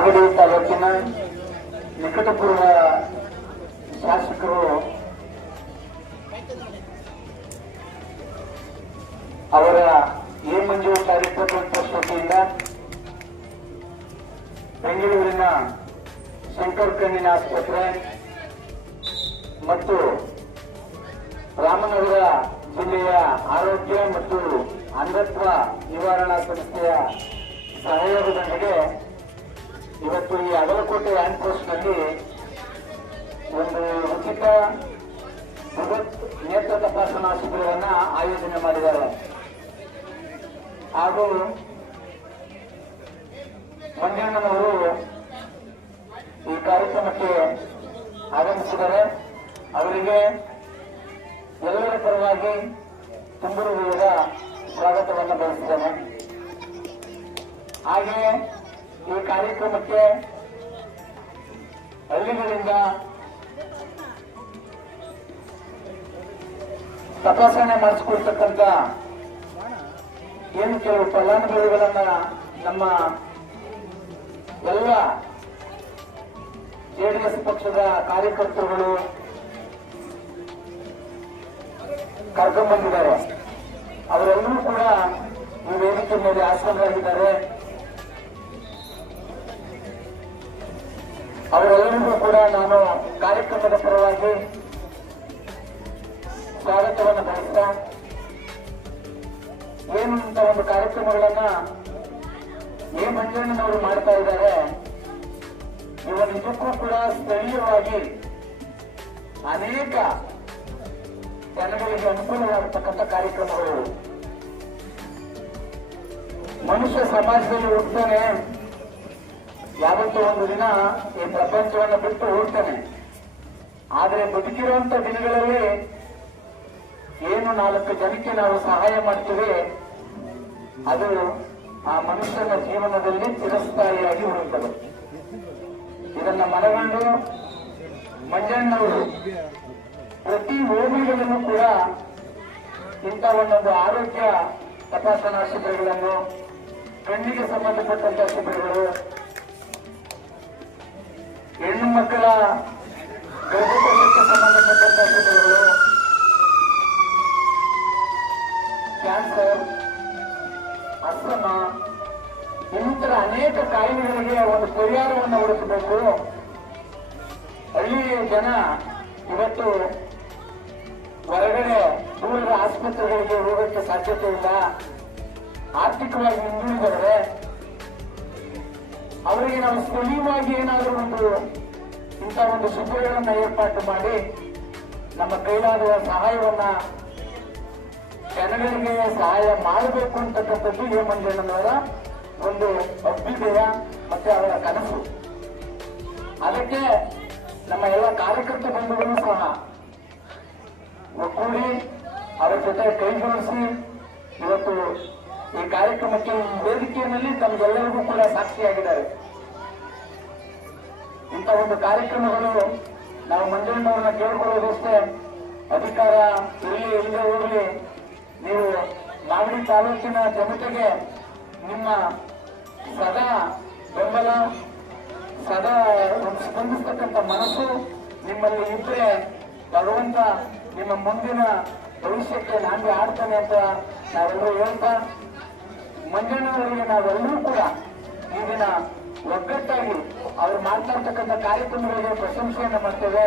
ಮಾಗಡಿ ತಾಲೂಕಿನ ನಿಕಟಪೂರ್ವ ಶಾಸಕರು ಅವರ ಎ ಮಂಜು ಚಾರಿಟಬಲ್ ಟ್ರಸ್ಟ್ ವತಿಯಿಂದ ಬೆಂಗಳೂರಿನ ಶಂಕರ್ ಕಣ್ಣಿನ ಆಸ್ಪತ್ರೆ ಮತ್ತು ರಾಮನಗರ ಜಿಲ್ಲೆಯ ಆರೋಗ್ಯ ಮತ್ತು ಅಂಧತ್ವ ನಿವಾರಣಾ ಸಂಸ್ಥೆಯ ಸಹಯೋಗದೊಂದಿಗೆ ಇವತ್ತು ಈ ಅಗಲಕೋಟೆ ಲ್ಯಾಂಡ್ ಪೋಸ್ಟ್ ನಲ್ಲಿ ಒಂದು ಉಚಿತ ಬೃಹತ್ ನೇತ್ರ ತಪಾಸಣಾ ಶಿಬಿರವನ್ನು ಆಯೋಜನೆ ಮಾಡಿದ್ದಾರೆ. ಹಾಗೂ ಮಂಜಣ್ಣನವರು ಈ ಕಾರ್ಯಕ್ರಮಕ್ಕೆ ಆಗಮಿಸಿದ್ದಾರೆ. ಅವರಿಗೆ ಎಲ್ಲರ ಪರವಾಗಿ ತುಂಬು ಹೃದಯದ ಸ್ವಾಗತವನ್ನು ಬಯಸಿದ್ದೇನೆ. ಹಾಗೆಯೇ ಈ ಕಾರ್ಯಕ್ರಮಕ್ಕೆ ಹಳ್ಳಿಗಳಿಂದ ತಪಾಸಣೆ ಮಾಡಿಸಿಕೊಳ್ತಕ್ಕಂಥ ಏನು ಕೆಲವು ಫಲಾನುಭವಿಗಳನ್ನ ನಮ್ಮ ಎಲ್ಲ ಜೆಡಿಎಸ್ ಪಕ್ಷದ ಕಾರ್ಯಕರ್ತರುಗಳು ಕರ್ಕೊಂಡ್ಬಂದಿದ್ದಾರೆ. ಅವರೆಲ್ಲರೂ ಕೂಡ ಈ ವೇದಿಕೆ ಮೇಲೆ ಆಸೀನರಾಗಿದ್ದಾರೆ. ಅವರೆಲ್ಲರಿಗೂ ಕೂಡ ನಾನು ಕಾರ್ಯಕ್ರಮದ ಪರವಾಗಿ ಸ್ವಾಗತವನ್ನು ಬಯಸ್ತಾ, ಏನು ಅಂತ ಒಂದು ಕಾರ್ಯಕ್ರಮಗಳನ್ನ ಎ ಮಂಜಣ್ಣನವರು ಮಾಡ್ತಾ ಇದ್ದಾರೆ. ಇವ ನಿಜಕ್ಕೂ ಕೂಡ ಸ್ಥಳೀಯವಾಗಿ ಅನೇಕ ಜನಗಳಿಗೆ ಅನುಕೂಲವಾಗತಕ್ಕಂಥ ಕಾರ್ಯಕ್ರಮಗಳು. ಮನುಷ್ಯ ಸಮಾಜದಲ್ಲಿ ಹುಡ್ತಾನೆ, ಯಾವತ್ತೂ ಒಂದು ದಿನ ಈ ಪ್ರಪಂಚವನ್ನು ಬಿಟ್ಟು ಹೋಗ್ತಾನೆ. ಆದರೆ ಬದುಕಿರುವಂತ ದಿನಗಳಲ್ಲಿ ಏನು 4 ಜನಕ್ಕೆ ನಾವು ಸಹಾಯ ಮಾಡ್ತೀವಿ, ಅದು ಆ ಮನುಷ್ಯನ ಜೀವನದಲ್ಲಿ ಚಿರಸ್ಥಾಯಿಯಾಗಿ ಉಳಿಯುತ್ತದೆ. ಇದನ್ನ ಮನಗಂಡು ಮಂಜಣ್ಣವರು ಪ್ರತಿ ಹೋಮಿಗಳನ್ನು ಕೂಡ ಇಂಥ ಒಂದೊಂದು ಆರೋಗ್ಯ ತಪಾಸಣಾ ಶಿಬಿರಗಳನ್ನು, ಕಣ್ಣಿಗೆ ಸಂಬಂಧಪಟ್ಟಂತಹ ಶಿಬಿರಗಳು, ಹೆಣ್ಣು ಮಕ್ಕಳ ಗರ್ಭಕೋಶಕ್ಕೆ ಸಂಬಂಧಪಟ್ಟಂತಹ ಶಿಬಿರಗಳು, ಕ್ಯಾನ್ಸರ್, ಅಸ್ತಮ, ಇನ್ನಿತರ ಅನೇಕ ಕಾಯಿಲೆಗಳಿಗೆ ಒಂದು ಪರಿಹಾರವನ್ನು ಹುಡುಕಬೇಕು. ಹಳ್ಳಿಯ ಜನ ಇವತ್ತು ಹೊರಗಡೆ ದೂರದ ಆಸ್ಪತ್ರೆಗಳಿಗೆ ಹೋಗೋಕ್ಕೆ ಸಾಧ್ಯತೆ ಇಲ್ಲ, ಆರ್ಥಿಕವಾಗಿ ಹಿಂದುಳಿದರೆ ಅವರಿಗೆ ನಾವು ಸ್ಥಳೀಯವಾಗಿ ಏನಾದರೂ ಇಂಥ ಒಂದು ಶಿಬಿರಗಳನ್ನು ಏರ್ಪಾಟು ಮಾಡಿ ನಮ್ಮ ಕೈಲಾಗುವ ಸಹಾಯವನ್ನ ಜನಗಳಿಗೆ ಸಹಾಯ ಮಾಡಬೇಕು ಅಂತಕ್ಕಂಥದ್ದು ಎ ಮಂಜಣ್ಣನವರ ಒಂದು ಅಭ್ಯುದಯ ಮತ್ತೆ ಅವರ ಕನಸು. ಅದಕ್ಕೆ ನಮ್ಮ ಎಲ್ಲ ಕಾರ್ಯಕರ್ತ ಬಂಧುಗಳು ಸಹ ಒಗ್ಗೂಡಿ ಅವರ ಜೊತೆ ಕೈ ಜೋಡಿಸಿ ಇವತ್ತು ಈ ಕಾರ್ಯಕ್ರಮಕ್ಕೆ ವೇದಿಕೆಯಲ್ಲಿ ತಮಗೆಲ್ಲರಿಗೂ ಕೂಡ ಸಾಕ್ಷಿಯಾಗಿದ್ದಾರೆ. ಇಂಥ ಒಂದು ಕಾರ್ಯಕ್ರಮಗಳು ನಾವು ಮಂಜಣ್ಣವ್ರನ್ನ ಕೇಳ್ಕೊಳ್ಳೋದಷ್ಟೇ, ಅಧಿಕಾರ ಇರಲಿ ಇಲ್ಲದೆ ಹೋಗಲಿ, ನೀವು ಮಾಗಡಿ ತಾಲೂಕಿನ ಜನತೆಗೆ ನಿಮ್ಮ ಸದಾ ಬೆಂಬಲ, ಸದಾ ಒಂದು ಸ್ಪಂದಿಸ್ತಕ್ಕಂಥ ಮನಸ್ಸು ನಿಮ್ಮಲ್ಲಿ ಇದ್ರೆ ಭಗವಂತ ನಿಮ್ಮ ಮುಂದಿನ ಭವಿಷ್ಯಕ್ಕೆ ನಾಂದಿ ಆಡ್ತಾನೆ ಅಂತ ನಾವೆಲ್ಲರೂ ಹೇಳ್ತಾ, ಮಂಜಣ್ಣವರಿಗೆ ನಾವೆಲ್ಲರೂ ಕೂಡ ಈ ದಿನ ಒಗ್ಗಟ್ಟಾಗಿ ಅವರು ಮಾಡ್ತಾ ಇರ್ತಕ್ಕಂಥ ಕಾರ್ಯಕ್ರಮಗಳಿಗೆ ಪ್ರಶಂಸೆಯನ್ನು ಮಾಡ್ತೇವೆ.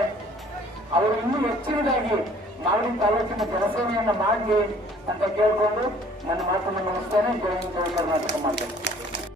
ಅವರು ಇನ್ನೂ ಹೆಚ್ಚಿನದಾಗಿ ಮಾಗಡಿ ತಾಲೂಕಿನ ಜನಸೇವೆಯನ್ನು ಮಾಡಲಿ ಅಂತ ಕೇಳಿಕೊಂಡು ನನ್ನ ಮಾತನ್ನು ಮುಗಿಸ್ತೇನೆ. ಜೈ ಹಿಂದ್, ಜೈ ಕರ್ನಾಟಕ ಮಾಡ್ತೇನೆ.